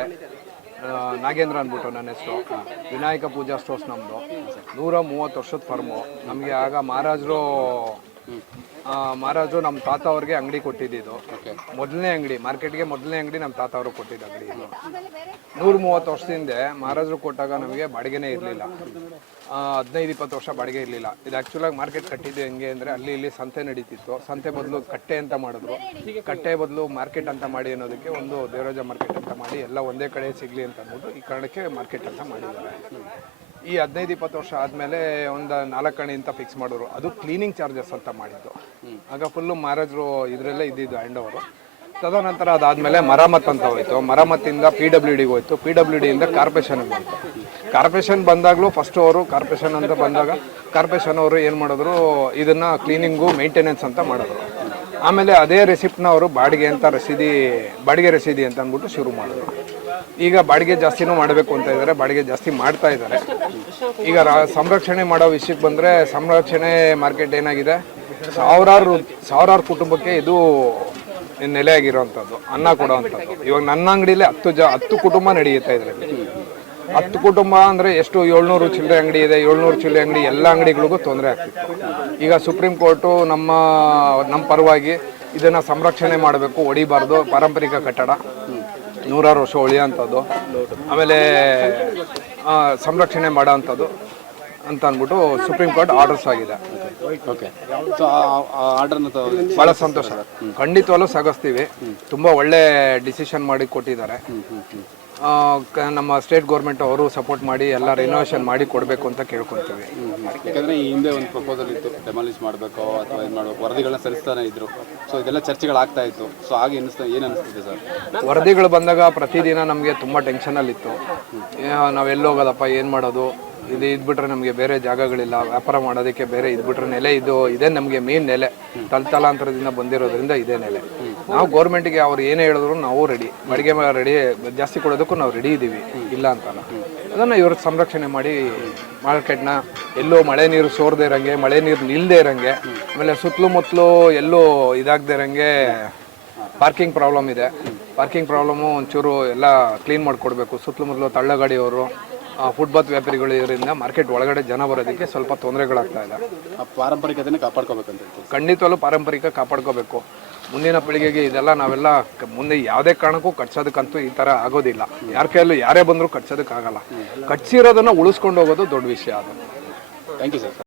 ನಮಸ್ತೆ. ನಾಗೇಂದ್ರ ಅಂದ್ಬಿಟ್ಟು ನನ್ನ ಹೆಸರು. ವಿನಾಯಕ ಪೂಜಾ ಸ್ಟೋರ್ಸ್ ನಮ್ಮದು. 130 ವರ್ಷದ ಫರ್ಮು. ನಮಗೆ ಆಗ ಮಹಾರಾಜರು ನಮ್ಮ ತಾತ ಅವ್ರಿಗೆ ಅಂಗಡಿ ಕೊಟ್ಟಿದ್ದು. ಮೊದಲನೇ ಅಂಗಡಿ, ಮಾರ್ಕೆಟ್ಗೆ ಮೊದಲನೇ ಅಂಗಡಿ ನಮ್ಮ ತಾತ ಅವರು ಕೊಟ್ಟಿದ್ದು ಅಂಗಡಿ. 130 ವರ್ಷದಿಂದ ಮಹಾರಾಜರು ಕೊಟ್ಟಾಗ ನಮಗೆ ಬಾಡಿಗೆನೇ ಇರಲಿಲ್ಲ. 15-20 ವರ್ಷ ಬಾಡಿಗೆ ಇರಲಿಲ್ಲ. ಇದು ಆ್ಯಕ್ಚುಲಾಗಿ ಮಾರ್ಕೆಟ್ ಕಟ್ಟಿದ್ದು ಹೆಂಗೆ ಅಂದರೆ, ಅಲ್ಲಿ ಇಲ್ಲಿ ಸಂತೆ ನಡೀತಿತ್ತು. ಸಂತೆ ಬದಲು ಕಟ್ಟೆ ಅಂತ ಮಾಡಿದ್ರು. ಕಟ್ಟೆ ಬದಲು ಮಾರ್ಕೆಟ್ ಅಂತ ಮಾಡಿ ಅನ್ನೋದಕ್ಕೆ ಒಂದು ದೇವರಾಜ ಮಾರ್ಕೆಟ್ ಅಂತ ಮಾಡಿ ಎಲ್ಲ ಒಂದೇ ಕಡೆ ಸಿಗಲಿ ಅಂತ ಅಂದ್ಬಿಟ್ಟು ಈ ಕಾರಣಕ್ಕೆ ಮಾರ್ಕೆಟ್ ಅಂತ ಮಾಡಿದ್ದಾರೆ. ಈ 15-20 ವರ್ಷ ಆದಮೇಲೆ ಒಂದು 4 ಅಣಿ ಅಂತ ಫಿಕ್ಸ್ ಮಾಡಿದ್ರು. ಅದು ಕ್ಲೀನಿಂಗ್ ಚಾರ್ಜಸ್ ಅಂತ ಮಾಡಿದ್ದು. ಆಗ ಫುಲ್ಲು ಮಹಾರಾಜರು ಇದರಲ್ಲೇ ಇದ್ದಿದ್ದು ಹ್ಯಾಂಡ್ ಓವರು. ತದನಂತರ ಅದಾದಮೇಲೆ ಮರಾಮತ್ ಅಂತ ಹೋಯಿತು. ಮರಾಮತ್ತಿಂದ PWDಗೆ ಹೋಯಿತು. PWDಯಿಂದ ಕಾರ್ಪೊರೇಷನ್ಗೆ ಬಂತು. ಕಾರ್ಪೊರೇಷನ್ ಬಂದಾಗಲೂ ಫಸ್ಟ್ ಅವರು ಕಾರ್ಪೊರೇಷನ್ ಅಂತ ಬಂದಾಗ ಕಾರ್ಪೊರೇಷನ್ ಅವರು ಏನು ಮಾಡಿದ್ರು, ಇದನ್ನು ಕ್ಲೀನಿಂಗು ಮೇಂಟೆನೆನ್ಸ್ ಅಂತ ಮಾಡಿದ್ರು. ಆಮೇಲೆ ಅದೇ ರೆಸಿಪ್ಟ್ನ ಅವರು ಬಾಡಿಗೆ ರಸೀದಿ ಅಂತ ಅಂದ್ಬಿಟ್ಟು ಶುರು ಮಾಡಿದ್ರು. ಈಗ ಬಾಡಿಗೆ ಜಾಸ್ತಿನೂ ಮಾಡಬೇಕು ಅಂತ ಇದ್ದಾರೆ, ಬಾಡಿಗೆ ಜಾಸ್ತಿ ಮಾಡ್ತಾ ಇದ್ದಾರೆ. ಈಗ ಸಂರಕ್ಷಣೆ ಮಾಡೋ ವಿಷಯಕ್ಕೆ ಬಂದರೆ, ಸಂರಕ್ಷಣೆ ಮಾರ್ಕೆಟ್ ಏನಾಗಿದೆ, ಸಾವಿರಾರು ಕುಟುಂಬಕ್ಕೆ ಇದು ನೆಲೆ ಆಗಿರೋವಂಥದ್ದು, ಅನ್ನ ಕೊಡೋವಂಥದ್ದು. ಇವಾಗ ನನ್ನ ಅಂಗಡಿಲೇ 10 ಕುಟುಂಬ ನಡೆಯುತ್ತೆ ಇದರಲ್ಲಿ. 10 ಕುಟುಂಬ ಅಂದರೆ ಎಷ್ಟು, 700 ಚಿಲ್ಲರೆ ಅಂಗಡಿ ಇದೆ. 700 ಚಿಲ್ಲರೆ ಅಂಗಡಿ ಎಲ್ಲ ಅಂಗಡಿಗಳಿಗೂ ತೊಂದರೆ ಆಗ್ತಿತ್ತು. ಈಗ ಸುಪ್ರೀಂ ಕೋರ್ಟು ನಮ್ಮ ಪರವಾಗಿ ಇದನ್ನು ಸಂರಕ್ಷಣೆ ಮಾಡಬೇಕು, ಹೊಡಿಬಾರ್ದು, ಪಾರಂಪರಿಕ ಕಟ್ಟಡ 100 ವರ್ಷ ಉಳಿಯೋಂಥದ್ದು, ಆಮೇಲೆ ಸಂರಕ್ಷಣೆ ಮಾಡೋ ಅಂಥದ್ದು ಅಂತ ಅಂದ್ಬಿಟ್ಟು ಸುಪ್ರೀಂ ಕೋರ್ಟ್ ಆರ್ಡರ್ಸ್ ಆಗಿದೆ. ಓಕೆ, ಸೊ ಆರ್ಡರ್ನ ಭಾಳ ಸಂತೋಷ. ಖಂಡಿತವಾಗ್ಲೂ ಸಾಗಿಸ್ತೀವಿ. ತುಂಬ ಒಳ್ಳೆ ಡಿಸಿಷನ್ ಮಾಡಿ ಕೊಟ್ಟಿದ್ದಾರೆ. ನಮ್ಮ ಸ್ಟೇಟ್ ಗೌರ್ಮೆಂಟ್ ಅವರು ಸಪೋರ್ಟ್ ಮಾಡಿ ಎಲ್ಲ ರಿನೋವೇಷನ್ ಮಾಡಿ ಕೊಡಬೇಕು ಅಂತ ಕೇಳ್ಕೊತೀವಿ. ಯಾಕಂದರೆ ಈ ಹಿಂದೆ ಒಂದು ಪ್ರಪೋಸಲ್ ಇತ್ತು, ಡೆಮಾಲಿಷ್ ಮಾಡಬೇಕು ಅಥವಾ ಏನು ಮಾಡಬೇಕು, ವರದಿಗಳನ್ನ ಸಲ್ಲಿಸ್ತಾನೆ ಇದ್ರು. ಸೊ ಇದೆಲ್ಲ ಚರ್ಚೆಗಳಾಗ್ತಾ ಇತ್ತು. ಸೊ ಹಾಗೆ ಏನು ಅನಿಸ್ತಿದೆ ಸರ್? ವರದಿಗಳು ಬಂದಾಗ ಪ್ರತಿದಿನ ನಮಗೆ ತುಂಬ ಟೆನ್ಷನಲ್ಲಿತ್ತು. ನಾವೆಲ್ಲೋಗೋದಪ್ಪ, ಏನು ಮಾಡೋದು, ಇದು ಇದ್ಬಿಟ್ರೆ ನಮಗೆ ಬೇರೆ ಜಾಗಗಳಿಲ್ಲ, ವ್ಯಾಪಾರ ಮಾಡೋದಕ್ಕೆ ಬೇರೆ ಇದ್ಬಿಟ್ರೆ ನೆಲೆ ಇದೇ ನಮಗೆ ಮೇನ್ ನೆಲೆ. ತಲಾಂತರದಿಂದ ಬಂದಿರೋದ್ರಿಂದ ಇದೇ ನೆಲೆ. ನಾವು ಗೌರ್ಮೆಂಟಿಗೆ ಅವ್ರು ಏನೇ ಹೇಳಿದ್ರು ನಾವು ರೆಡಿ, ಬಾಡಿಗೆ ರೆಡಿ, ಜಾಸ್ತಿ ಕೊಡೋದಕ್ಕೂ ನಾವು ರೆಡಿ ಇದ್ದೀವಿ, ಇಲ್ಲ ಅಂತಲ್ಲ. ಅದನ್ನು ಇವರು ಸಂರಕ್ಷಣೆ ಮಾಡಿ ಮಾರ್ಕೆಟ್ನ ಎಲ್ಲೋ ಮಳೆ ನೀರು ಸೋರದೇ ಇರೋಂಗೆ, ಮಳೆ ನೀರು ನಿಲ್ಲದೆ ಇರೋಂಗೆ, ಆಮೇಲೆ ಸುತ್ತಲೂ ಎಲ್ಲೂ ಇದಾಗದೇ ಇರೋಂಗೆ. ಪಾರ್ಕಿಂಗ್ ಪ್ರಾಬ್ಲಮ್ ಇದೆ. ಪಾರ್ಕಿಂಗ್ ಪ್ರಾಬ್ಲಮ್ಮು ಒಂಚೂರು ಎಲ್ಲ ಕ್ಲೀನ್ ಮಾಡಿಕೊಡ್ಬೇಕು. ಸುತ್ತಲೂ ತಳ್ಳಗಾಡಿಯವರು, ಫುಟ್ಪಾತ್ ವ್ಯಾಪಾರಿಗಳು ಇದರಿಂದ ಮಾರ್ಕೆಟ್ ಒಳಗಡೆ ಜನ ಬರೋದಕ್ಕೆ ಸ್ವಲ್ಪ ತೊಂದರೆಗಳಾಗ್ತಾ ಇದೆ. ಪಾರಂಪರಿಕತೆಯನ್ನು ಕಾಪಾಡ್ಕೋಬೇಕಂತ. ಖಂಡಿತವಾಗ್ಲೂ ಪಾರಂಪರಿಕ ಕಾಪಾಡ್ಕೋಬೇಕು. ಮುಂದಿನ ಪೀಳಿಗೆಗೆ ಇದೆಲ್ಲ ನಾವೆಲ್ಲ ಮುಂದೆ ಯಾವುದೇ ಕಾರಣಕ್ಕೂ ಕಟ್ಸೋದಕ್ಕಂತೂ ಈ ಥರ ಆಗೋದಿಲ್ಲ. ಯಾರ ಕೈಯಲ್ಲೂ ಯಾರೇ ಬಂದರೂ ಕಟ್ಸೋದಕ್ಕಾಗಲ್ಲ. ಕಟ್ಸಿರೋದನ್ನು ಉಳಿಸ್ಕೊಂಡು ಹೋಗೋದು ದೊಡ್ಡ ವಿಷಯ. ಅದು. Thank you sir.